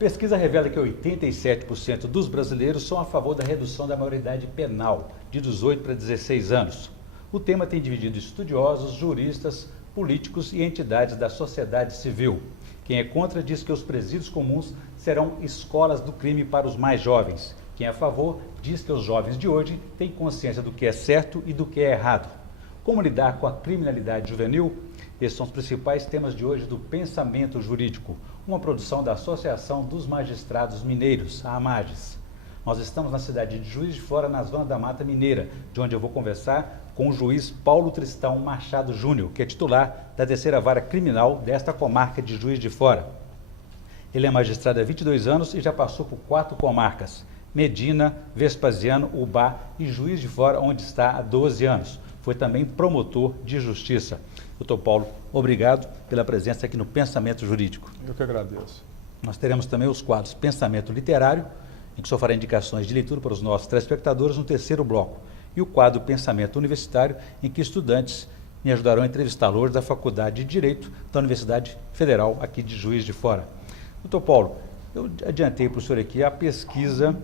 Pesquisa revela que 87% dos brasileiros são a favor da redução da maioridade penal, de 18 para 16 anos. O tema tem dividido estudiosos, juristas, políticos e entidades da sociedade civil. Quem é contra diz que os presídios comuns serão escolas do crime para os mais jovens. Quem é a favor diz que os jovens de hoje têm consciência do que é certo e do que é errado. Como lidar com a criminalidade juvenil? Esses são os principais temas de hoje do Pensamento Jurídico, uma produção da Associação dos Magistrados Mineiros, a AMAGES. Nós estamos na cidade de Juiz de Fora, nas Zonas da Mata Mineira, de onde eu vou conversar com o juiz Paulo Tristão Machado Júnior, que é titular da terceira vara criminal desta comarca de Juiz de Fora. Ele é magistrado há 22 anos e já passou por 4 comarcas: Medina, Vespasiano, Ubá e Juiz de Fora, onde está há 12 anos. Foi também promotor de justiça. Doutor Paulo, obrigado pela presença aqui no Pensamento Jurídico. Eu que agradeço. Nós teremos também os quadros Pensamento Literário, em que o senhor fará indicações de leitura para os nossos telespectadores no terceiro bloco, e o quadro Pensamento Universitário, em que estudantes me ajudarão a entrevistar alunos da Faculdade de Direito da Universidade Federal aqui de Juiz de Fora. Doutor Paulo, eu adiantei para o senhor aqui a pesquisa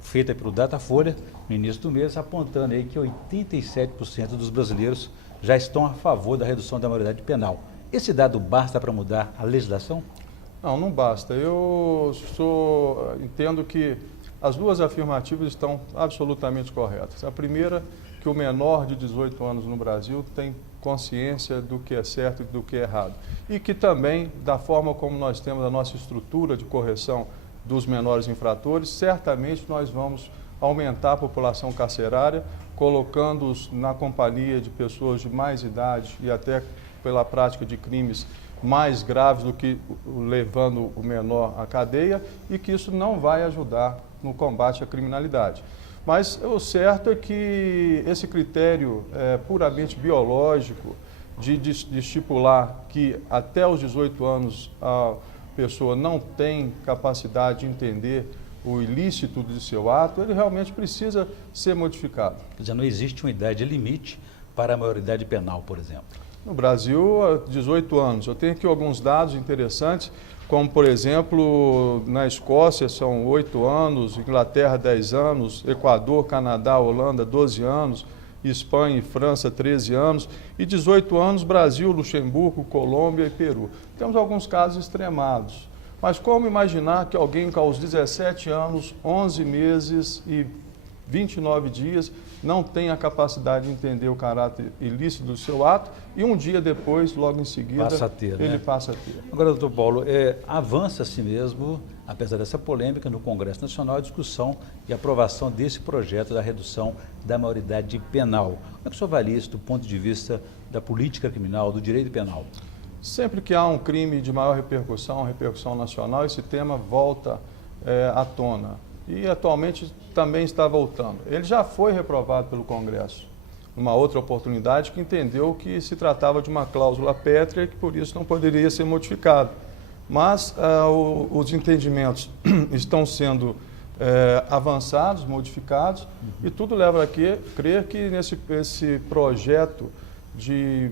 feita pelo Datafolha no início do mês, apontando aí que 87% dos brasileiros já estão a favor da redução da maioridade penal. Esse dado basta para mudar a legislação? Não, não basta. Eu entendo que as duas afirmativas estão absolutamente corretas. A primeira, que o menor de 18 anos no Brasil tem consciência do que é certo e do que é errado. E que também, da forma como nós temos a nossa estrutura de correção dos menores infratores, certamente nós vamos aumentar a população carcerária, colocando-os na companhia de pessoas de mais idade e até pela prática de crimes mais graves do que levando o menor à cadeia, e que isso não vai ajudar no combate à criminalidade. Mas o certo é que esse critério puramente biológico de estipular que até os 18 anos a pessoa não tem capacidade de entender o ilícito de seu ato, ele realmente precisa ser modificado. Já não existe uma idade limite para a maioridade penal, por exemplo. No Brasil, 18 anos. Eu tenho aqui alguns dados interessantes, como, por exemplo, na Escócia são 8 anos, Inglaterra 10 anos, Equador, Canadá, Holanda 12 anos, Espanha e França 13 anos, e 18 anos Brasil, Luxemburgo, Colômbia e Peru. Temos alguns casos extremados. Mas como imaginar que alguém com aos 17 anos, 11 meses e 29 dias não tem a capacidade de entender o caráter ilícito do seu ato e um dia depois, logo em seguida, ele passa a ter. Agora, doutor Paulo, avança-se mesmo, apesar dessa polêmica, no Congresso Nacional, a discussão e aprovação desse projeto da redução da maioridade penal. Como é que o senhor avalia isso do ponto de vista da política criminal, do direito penal? Sempre que há um crime de maior repercussão nacional, esse tema volta à tona. E atualmente também está voltando. Ele já foi reprovado pelo Congresso, numa outra oportunidade, que entendeu que se tratava de uma cláusula pétrea e que por isso não poderia ser modificado. Mas os entendimentos estão sendo avançados, modificados, e tudo leva a crer que esse projeto de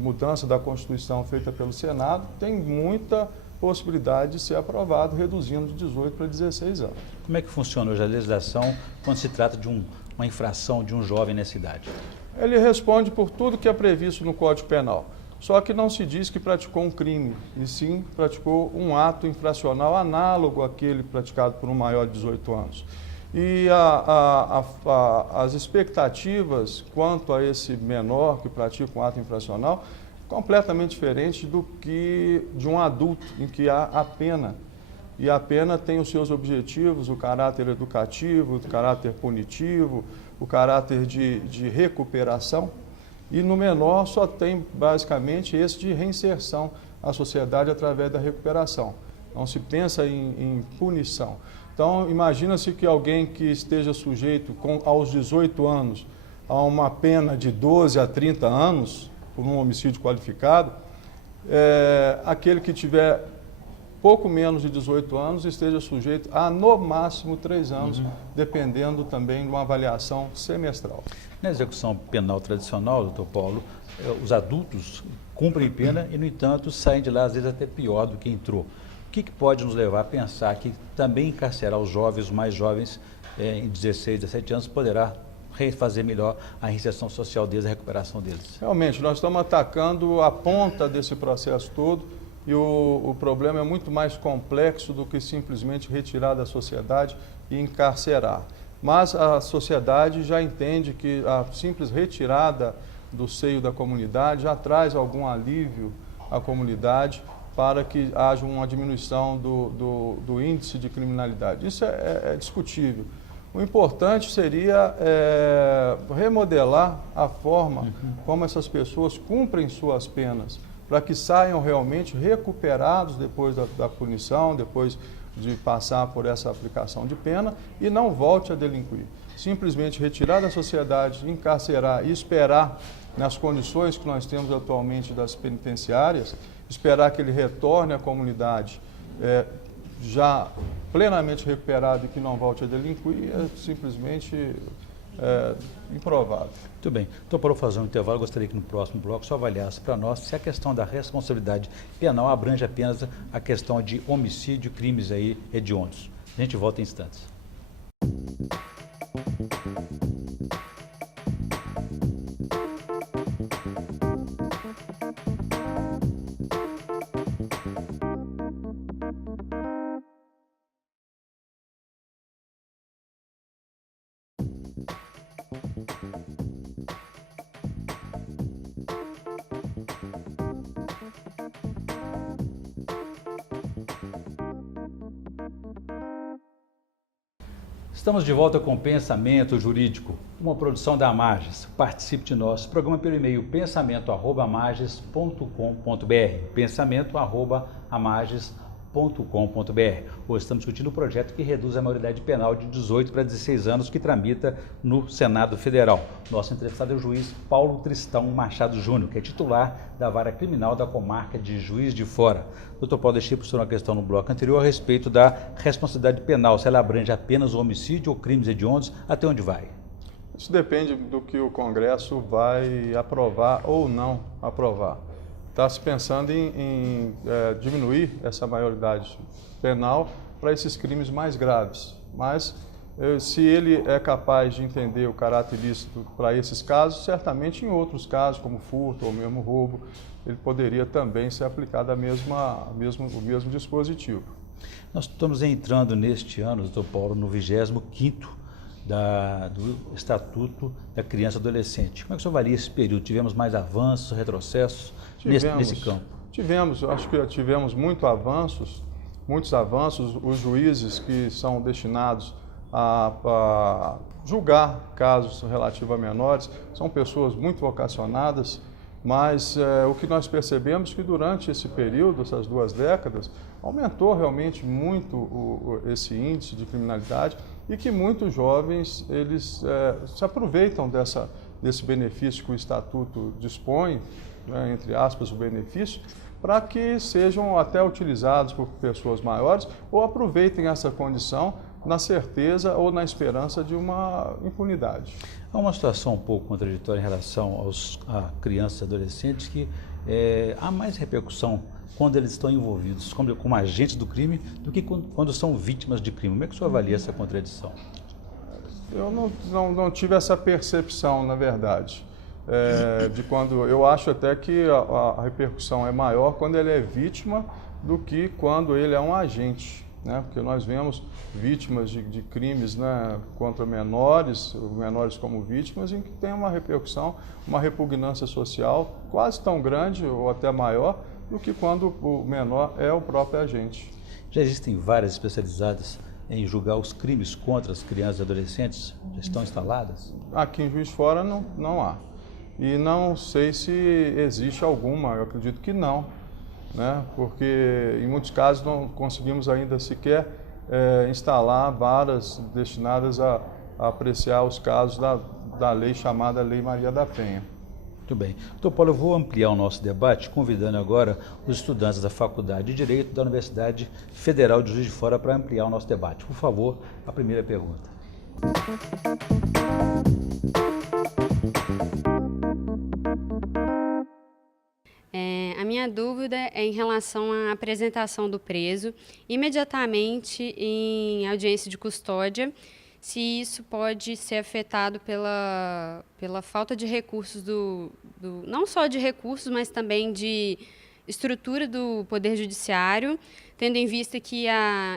mudança da Constituição feita pelo Senado tem muita possibilidade de ser aprovado, reduzindo de 18 para 16 anos. Como é que funciona hoje a legislação quando se trata de uma infração de um jovem nessa idade? Ele responde por tudo que é previsto no Código Penal, só que não se diz que praticou um crime, e sim praticou um ato infracional análogo àquele praticado por um maior de 18 anos. E as expectativas quanto a esse menor que pratica um ato infracional completamente diferente do que de um adulto, em que há a pena. E a pena tem os seus objetivos, o caráter educativo, o caráter punitivo, o caráter de recuperação. E no menor só tem basicamente esse de reinserção à sociedade através da recuperação. Não se pensa em punição. Então, imagina-se que alguém que esteja sujeito aos 18 anos a uma pena de 12 a 30 anos, por um homicídio qualificado, aquele que tiver pouco menos de 18 anos esteja sujeito a, no máximo, 3 anos, dependendo também de uma avaliação semestral. Na execução penal tradicional, doutor Paulo, os adultos cumprem pena e, no entanto, saem de lá, às vezes, até pior do que entrou. que pode nos levar a pensar que também encarcerar os jovens, os mais jovens, em 16, 17 anos, poderá fazer melhor a reinserção social deles, a recuperação deles? Realmente, nós estamos atacando a ponta desse processo todo e o problema é muito mais complexo do que simplesmente retirar da sociedade e encarcerar. Mas a sociedade já entende que a simples retirada do seio da comunidade já traz algum alívio à comunidade para que haja uma diminuição do índice de criminalidade. Isso é discutível. O importante seria remodelar a forma como essas pessoas cumprem suas penas, para que saiam realmente recuperados depois da punição, depois de passar por essa aplicação de pena e não volte a delinquir. Simplesmente retirar da sociedade, encarcerar e esperar, nas condições que nós temos atualmente das penitenciárias, esperar que ele retorne à comunidade já plenamente recuperado e que não volte a delinquir é simplesmente improvável. Muito bem. Então, para fazer um intervalo, eu gostaria que no próximo bloco só avaliasse para nós se a questão da responsabilidade penal abrange apenas a questão de homicídio, crimes aí hediondos. A gente volta em instantes. Estamos de volta com Pensamento Jurídico, uma produção da Amages. Participe de nosso programa pelo e-mail pensamento@amages.com.br, pensamento@amages.com.br. Hoje estamos discutindo o projeto que reduz a maioridade penal de 18 para 16 anos que tramita no Senado Federal. Nosso entrevistado é o juiz Paulo Tristão Machado Júnior, que é titular da Vara Criminal da Comarca de Juiz de Fora. Doutor Paulo, deixei para o senhor uma questão no bloco anterior a respeito da responsabilidade penal, se ela abrange apenas o homicídio ou crimes hediondos, até onde vai? Isso depende do que o Congresso vai aprovar ou não aprovar. Está se pensando em diminuir essa maioridade penal para esses crimes mais graves. Mas, se ele é capaz de entender o caráter ilícito para esses casos, certamente em outros casos, como furto ou mesmo roubo, ele poderia também ser aplicado o mesmo dispositivo. Nós estamos entrando neste ano, doutor Paulo, no 25º do Estatuto da Criança e Adolescente. Como é que o senhor avalia esse período? Tivemos mais avanços, retrocessos nesse campo? Acho que tivemos muitos avanços. Os juízes que são destinados a julgar casos relativos a menores são pessoas muito vocacionadas, mas o que nós percebemos é que durante esse período, essas 2 décadas, aumentou realmente muito esse índice de criminalidade e que muitos jovens eles se aproveitam desse benefício que o Estatuto dispõe, né, entre aspas, o benefício, para que sejam até utilizados por pessoas maiores ou aproveitem essa condição na certeza ou na esperança de uma impunidade. Há uma situação um pouco contraditória em relação a crianças e adolescentes que há mais repercussão quando eles estão envolvidos como agentes do crime do que quando são vítimas de crime. Como é que o senhor avalia essa contradição? Eu não tive essa percepção, na verdade. Eu acho até que a repercussão é maior quando ele é vítima do que quando ele é um agente, né? Porque nós vemos vítimas de crimes, né, contra menores como vítimas, em que tem uma repercussão, uma repugnância social quase tão grande ou até maior do que quando o menor é o próprio agente. Já existem várias especializadas em julgar os crimes contra as crianças e adolescentes? Já estão instaladas? Aqui em Juiz de Fora não há. E não sei se existe alguma, eu acredito que não, né? Porque em muitos casos não conseguimos ainda sequer instalar varas destinadas a apreciar os casos da lei chamada Lei Maria da Penha. Muito bem. Doutor Paulo, eu vou ampliar o nosso debate, convidando agora os estudantes da Faculdade de Direito da Universidade Federal de Juiz de Fora para ampliar o nosso debate. Por favor, a primeira pergunta. A minha dúvida é em relação à apresentação do preso imediatamente em audiência de custódia, se isso pode ser afetado pela falta de recursos não só de recursos, mas também de estrutura do Poder Judiciário, tendo em vista que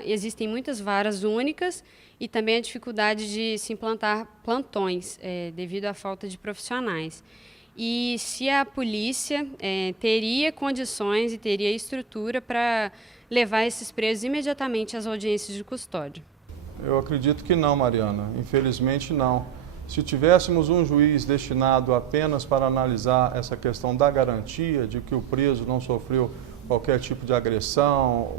existem muitas varas únicas e também a dificuldade de se implantar plantões devido à falta de profissionais. E se a polícia teria condições e teria estrutura para levar esses presos imediatamente às audiências de custódia. Eu acredito que não, Mariana. Infelizmente, não. Se tivéssemos um juiz destinado apenas para analisar essa questão da garantia de que o preso não sofreu qualquer tipo de agressão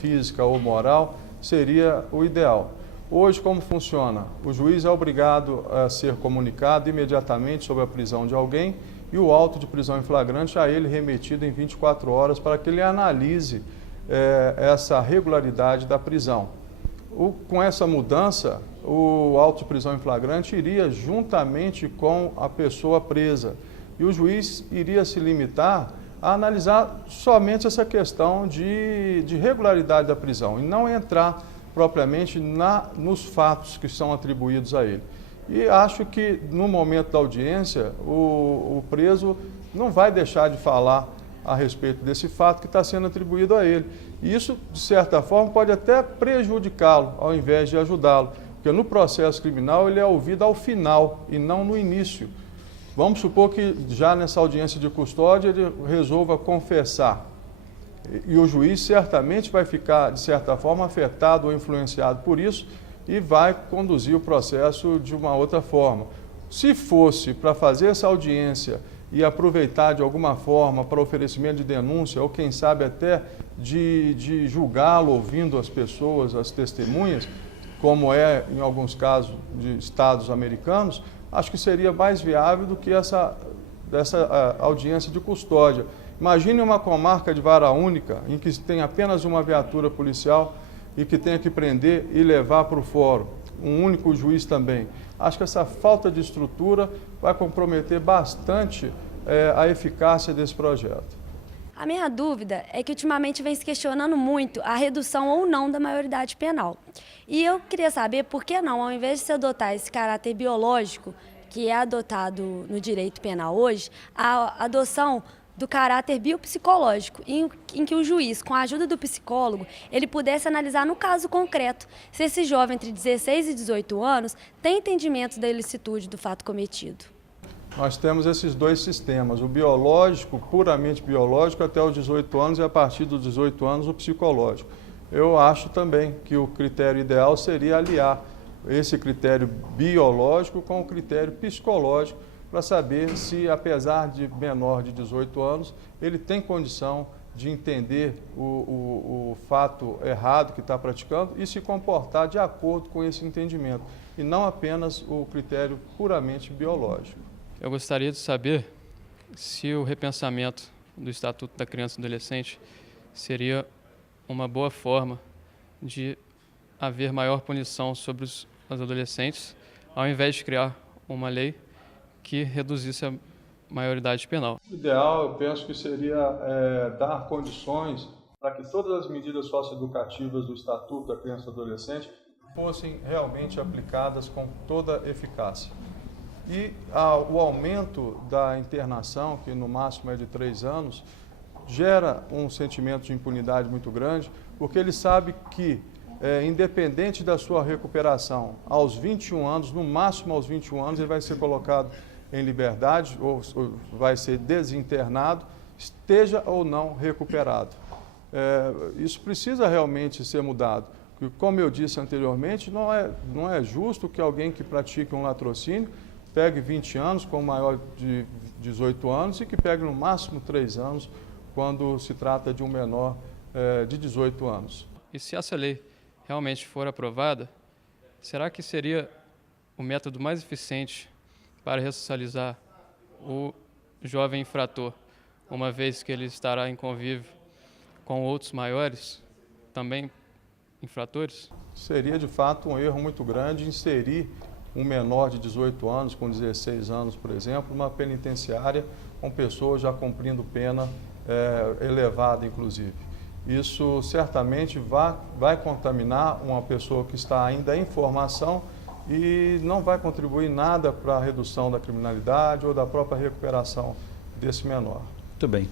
física ou moral, seria o ideal. Hoje, como funciona? O juiz é obrigado a ser comunicado imediatamente sobre a prisão de alguém e o auto de prisão em flagrante a ele remetido em 24 horas para que ele analise essa regularidade da prisão. Com essa mudança, o auto de prisão em flagrante iria juntamente com a pessoa presa e o juiz iria se limitar a analisar somente essa questão de regularidade da prisão e não entrar propriamente nos fatos que são atribuídos a ele. E acho que no momento da audiência, o preso não vai deixar de falar a respeito desse fato que está sendo atribuído a ele. E isso, de certa forma, pode até prejudicá-lo, ao invés de ajudá-lo, porque no processo criminal ele é ouvido ao final e não no início. Vamos supor que já nessa audiência de custódia ele resolva confessar. E o juiz certamente vai ficar, de certa forma, afetado ou influenciado por isso e vai conduzir o processo de uma outra forma. Se fosse para fazer essa audiência e aproveitar de alguma forma para oferecimento de denúncia ou quem sabe até de julgá-lo ouvindo as pessoas, as testemunhas, como é em alguns casos de estados americanos, acho que seria mais viável do que essa audiência de custódia. Imagine uma comarca de vara única em que tem apenas uma viatura policial e que tenha que prender e levar para o fórum, um único juiz também. Acho que essa falta de estrutura vai comprometer bastante a eficácia desse projeto. A minha dúvida é que ultimamente vem se questionando muito a redução ou não da maioridade penal. E eu queria saber por que não, ao invés de se adotar esse caráter biológico, que é adotado no direito penal hoje, a adoção do caráter biopsicológico, em que o juiz, com a ajuda do psicólogo, ele pudesse analisar no caso concreto se esse jovem entre 16 e 18 anos tem entendimento da ilicitude do fato cometido. Nós temos esses dois sistemas, o biológico, puramente biológico, até os 18 anos e a partir dos 18 anos o psicológico. Eu acho também que o critério ideal seria aliar esse critério biológico com o critério psicológico para saber se, apesar de menor de 18 anos, ele tem condição de entender o fato errado que está praticando e se comportar de acordo com esse entendimento, e não apenas o critério puramente biológico. Eu gostaria de saber se o repensamento do Estatuto da Criança e do Adolescente seria uma boa forma de haver maior punição sobre os adolescentes, ao invés de criar uma lei que reduzisse a maioridade penal. O ideal, eu penso que seria dar condições para que todas as medidas socioeducativas do Estatuto da Criança e do Adolescente fossem realmente aplicadas com toda eficácia. E o aumento da internação, que no máximo é de 3 anos, gera um sentimento de impunidade muito grande, porque ele sabe que, independente da sua recuperação, aos 21 anos, no máximo aos 21 anos, ele vai ser colocado em liberdade ou vai ser desinternado, esteja ou não recuperado. Isso precisa realmente ser mudado. Porque, como eu disse anteriormente, não é justo que alguém que pratique um latrocínio pegue 20 anos com maior de 18 anos e que pegue no máximo 3 anos quando se trata de um menor de 18 anos. E se essa lei realmente for aprovada, será que seria o método mais eficiente para ressocializar o jovem infrator, uma vez que ele estará em convívio com outros maiores, também infratores? Seria, de fato, um erro muito grande inserir um menor de 18 anos, com 16 anos, por exemplo, numa penitenciária com pessoas já cumprindo pena elevada, inclusive. Isso certamente vai contaminar uma pessoa que está ainda em formação e não vai contribuir nada para a redução da criminalidade ou da própria recuperação desse menor. Muito bem.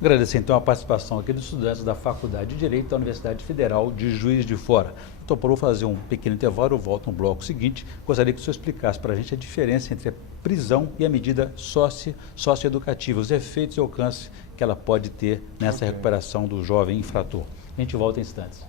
Agradecer então a participação aqui dos estudantes da Faculdade de Direito da Universidade Federal de Juiz de Fora. Doutor Paulo, vou fazer um pequeno intervalo, eu volto no bloco seguinte. Gostaria que o senhor explicasse para a gente a diferença entre a prisão e a medida socioeducativa, os efeitos e alcance que ela pode ter nessa recuperação do jovem infrator. A gente volta em instantes.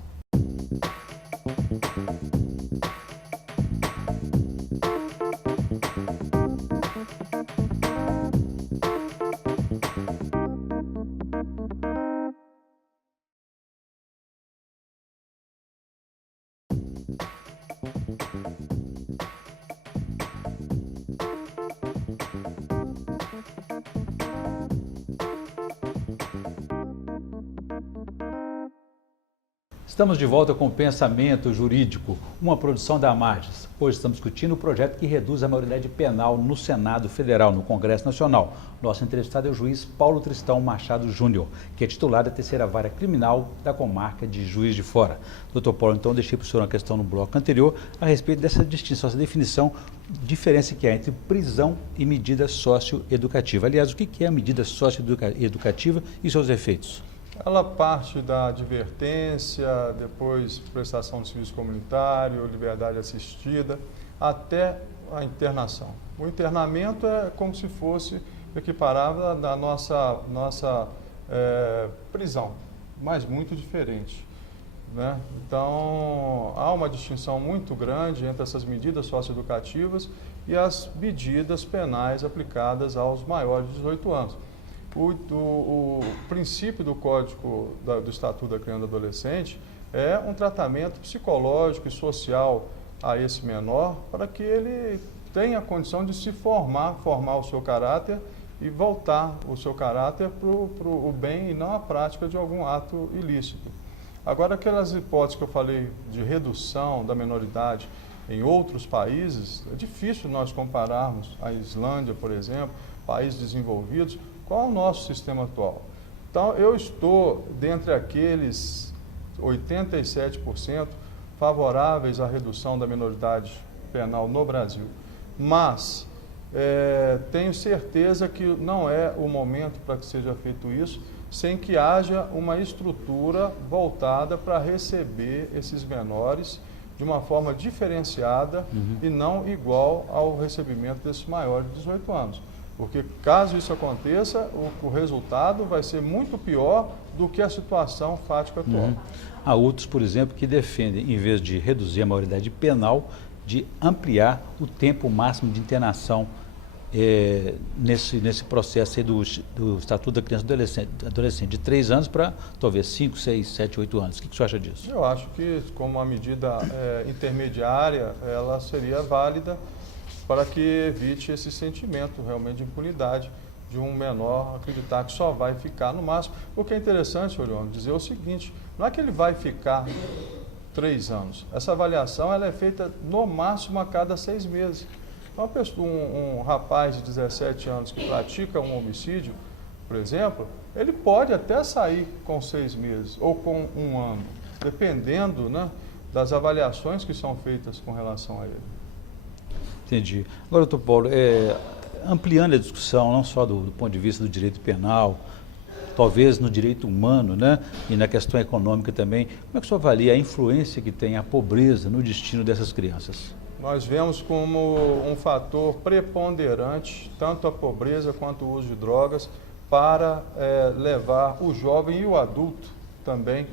Estamos de volta com o Pensamento Jurídico, uma produção da Amarges. Hoje estamos discutindo o projeto que reduz a maioridade penal no Senado Federal, no Congresso Nacional. Nosso entrevistado é o juiz Paulo Tristão Machado Júnior, que é titular da terceira vara criminal da comarca de Juiz de Fora. Doutor Paulo, então, deixei para o senhor uma questão no bloco anterior a respeito dessa distinção, essa definição, diferença que há entre prisão e medida socioeducativa. Aliás, o que é a medida socioeducativa e seus efeitos? Ela parte da advertência, depois prestação de serviço comunitário, liberdade assistida, até a internação. O internamento é como se fosse equiparável da nossa prisão, mas muito diferente, né? Então, há uma distinção muito grande entre essas medidas socioeducativas e as medidas penais aplicadas aos maiores de 18 anos. O princípio do Código do Estatuto da Criança e do Adolescente é um tratamento psicológico e social a esse menor para que ele tenha a condição de se formar o seu caráter e voltar o seu caráter para o bem e não a prática de algum ato ilícito. Agora, aquelas hipóteses que eu falei de redução da menoridade em outros países, é difícil nós compararmos a Islândia, por exemplo, países desenvolvidos, qual é o nosso sistema atual. Então, eu estou dentre aqueles 87% favoráveis à redução da menoridade penal no Brasil, mas tenho certeza que não é o momento para que seja feito isso, sem que haja uma estrutura voltada para receber esses menores de uma forma diferenciada e não igual ao recebimento desses maiores de 18 anos. Porque caso isso aconteça, o resultado vai ser muito pior do que a situação fática atual. Há outros, por exemplo, que defendem, em vez de reduzir a maioridade penal, de ampliar o tempo máximo de internação nesse processo aí do Estatuto da Criança e Adolescente, de 3 anos para talvez 5, 6, 7, 8 anos. O que o senhor acha disso? Eu acho que, como uma medida intermediária, ela seria válida para que evite esse sentimento realmente de impunidade de um menor acreditar que só vai ficar no máximo. O que é interessante, Orione, dizer o seguinte, não é que ele vai ficar 3 anos. Essa avaliação ela é feita no máximo a cada 6 meses. Então, um rapaz de 17 anos que pratica um homicídio, por exemplo, ele pode até sair com 6 meses ou com 1 ano, dependendo, né, das avaliações que são feitas com relação a ele. Entendi. Agora, doutor Paulo, ampliando a discussão, não só do ponto de vista do direito penal, talvez no direito humano, né, e na questão econômica também, como é que o senhor avalia a influência que tem a pobreza no destino dessas crianças? Nós vemos como um fator preponderante, tanto a pobreza quanto o uso de drogas, para levar o jovem e o adulto também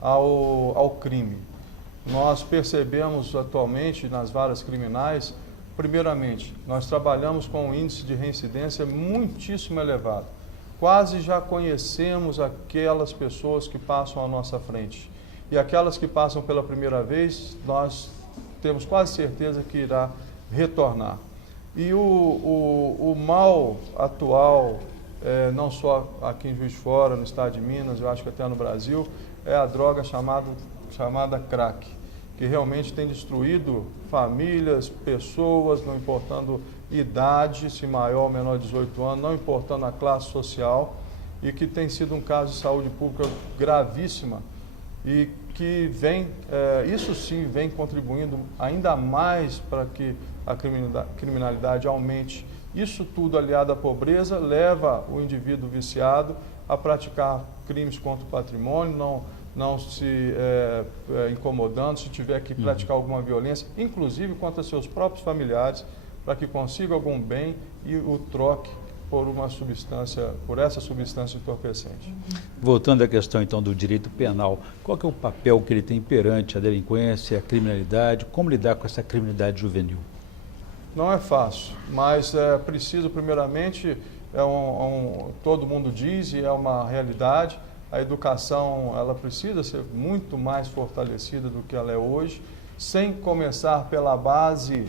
ao crime. Nós percebemos atualmente nas varas criminais, primeiramente, nós trabalhamos com um índice de reincidência muitíssimo elevado. Quase já conhecemos aquelas pessoas que passam à nossa frente. E aquelas que passam pela primeira vez, nós temos quase certeza que irá retornar. E o mal atual, não só aqui em Juiz de Fora, no estado de Minas, eu acho que até no Brasil, é a droga chamada crack, que realmente tem destruído famílias, pessoas, não importando idade, se maior ou menor de 18 anos, não importando a classe social, e que tem sido um caso de saúde pública gravíssima e que vem, isso sim, vem contribuindo ainda mais para que a criminalidade aumente. Isso tudo aliado à pobreza leva o indivíduo viciado a praticar crimes contra o patrimônio, não se incomodando se tiver que praticar alguma violência, inclusive contra seus próprios familiares, para que consiga algum bem e o troque por essa substância entorpecente. Voltando à questão então do direito penal, qual que é o papel que ele tem perante a delinquência, a criminalidade, como lidar com essa criminalidade juvenil? Não é fácil, mas é preciso primeiramente, todo mundo diz e é uma realidade, a educação ela precisa ser muito mais fortalecida do que ela é hoje, sem começar pela base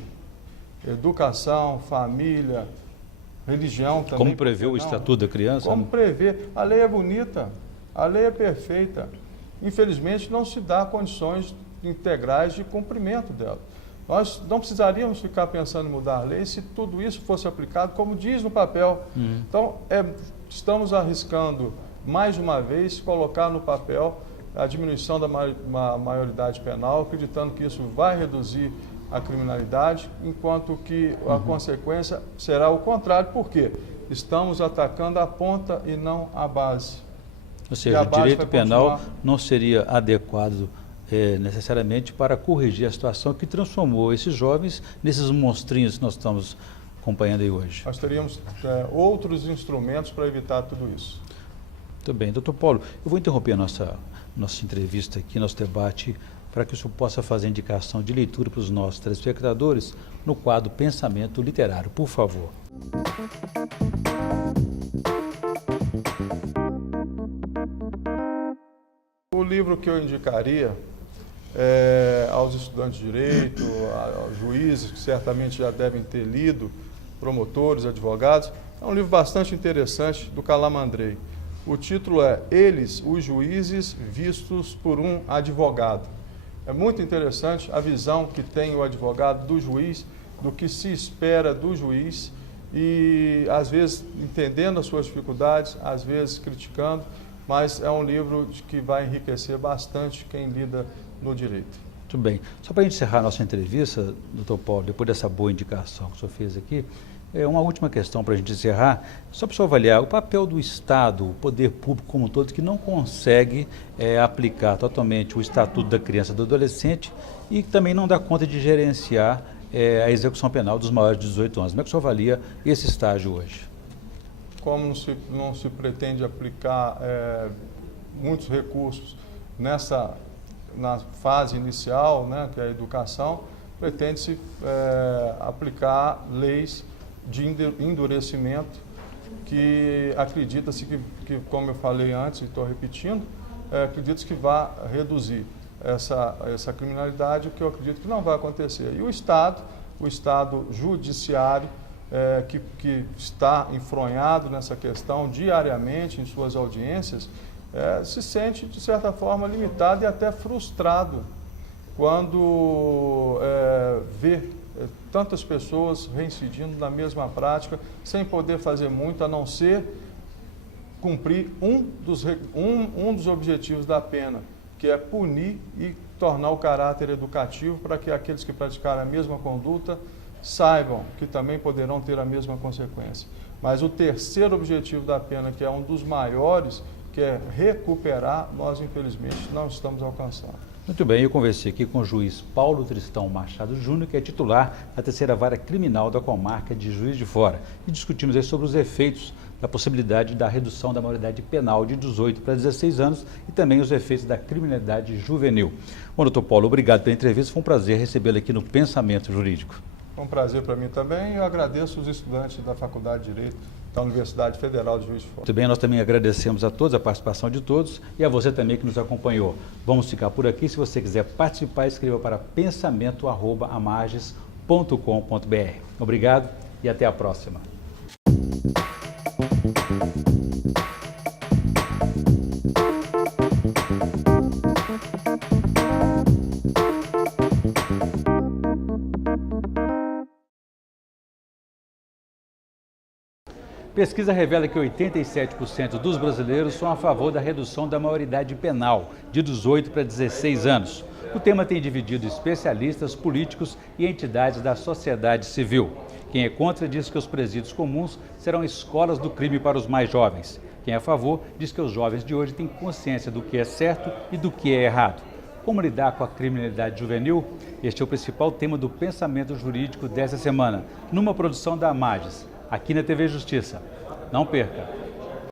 educação, família, religião também. Como prevê o Estatuto da Criança? Como prevê. A lei é bonita, a lei é perfeita. Infelizmente, não se dá condições integrais de cumprimento dela. Nós não precisaríamos ficar pensando em mudar a lei se tudo isso fosse aplicado como diz no papel. Então, estamos arriscando, mais uma vez, colocar no papel a diminuição da maioridade penal, acreditando que isso vai reduzir a criminalidade, enquanto que a consequência será o contrário, porque estamos atacando a ponta e não a base. Ou seja, o direito penal não seria adequado necessariamente para corrigir a situação que transformou esses jovens nesses monstrinhos que nós estamos acompanhando aí hoje. Nós teríamos outros instrumentos para evitar tudo isso. Muito bem. Doutor Paulo, eu vou interromper a nossa entrevista aqui, nosso debate, para que o senhor possa fazer indicação de leitura para os nossos telespectadores no quadro Pensamento Literário, por favor. O livro que eu indicaria aos estudantes de direito, aos juízes, que certamente já devem ter lido, promotores, advogados, é um livro bastante interessante do Calamandrei. O título é Eles, os Juízes, Vistos por um Advogado. É muito interessante a visão que tem o advogado do juiz, do que se espera do juiz e, às vezes, entendendo as suas dificuldades, às vezes criticando, mas é um livro que vai enriquecer bastante quem lida no direito. Muito bem. Só para encerrar a nossa entrevista, doutor Paulo, depois dessa boa indicação que o senhor fez aqui, uma última questão para a gente encerrar, só para o senhor avaliar o papel do Estado, o poder público como um todo, que não consegue aplicar totalmente o Estatuto da Criança e do Adolescente e também não dá conta de gerenciar a execução penal dos maiores de 18 anos. Como é que o senhor avalia esse estágio hoje? Como não se pretende aplicar muitos recursos na fase inicial, né, que é a educação, pretende-se aplicar leis de endurecimento que acredita-se que, como eu falei antes e estou repetindo, acredita-se que vai reduzir essa criminalidade, o que eu acredito que não vai acontecer. E o Estado judiciário, que está enfronhado nessa questão diariamente em suas audiências, se sente, de certa forma, limitado e até frustrado quando vê tantas pessoas reincidindo na mesma prática, sem poder fazer muito, a não ser cumprir um dos objetivos da pena, que é punir e tornar o caráter educativo para que aqueles que praticarem a mesma conduta saibam que também poderão ter a mesma consequência. Mas o terceiro objetivo da pena, que é um dos maiores, que é recuperar, nós infelizmente não estamos alcançando. Muito bem, eu conversei aqui com o juiz Paulo Tristão Machado Júnior, que é titular da terceira vara criminal da comarca de Juiz de Fora. E discutimos aí sobre os efeitos da possibilidade da redução da maioridade penal de 18 para 16 anos e também os efeitos da criminalidade juvenil. Bom, doutor Paulo, obrigado pela entrevista, foi um prazer recebê-lo aqui no Pensamento Jurídico. Foi um prazer para mim também e eu agradeço os estudantes da Faculdade de Direito da Universidade Federal de Juiz de Fora. Muito bem, nós também agradecemos a todos, a participação de todos e a você também que nos acompanhou. Vamos ficar por aqui. Se você quiser participar, escreva para pensamento@amages.com.br. Obrigado e até a próxima. Pesquisa revela que 87% dos brasileiros são a favor da redução da maioridade penal, de 18 para 16 anos. O tema tem dividido especialistas, políticos e entidades da sociedade civil. Quem é contra diz que os presídios comuns serão escolas do crime para os mais jovens. Quem é a favor diz que os jovens de hoje têm consciência do que é certo e do que é errado. Como lidar com a criminalidade juvenil? Este é o principal tema do pensamento jurídico desta semana, numa produção da Amages, aqui na TV Justiça. Não perca!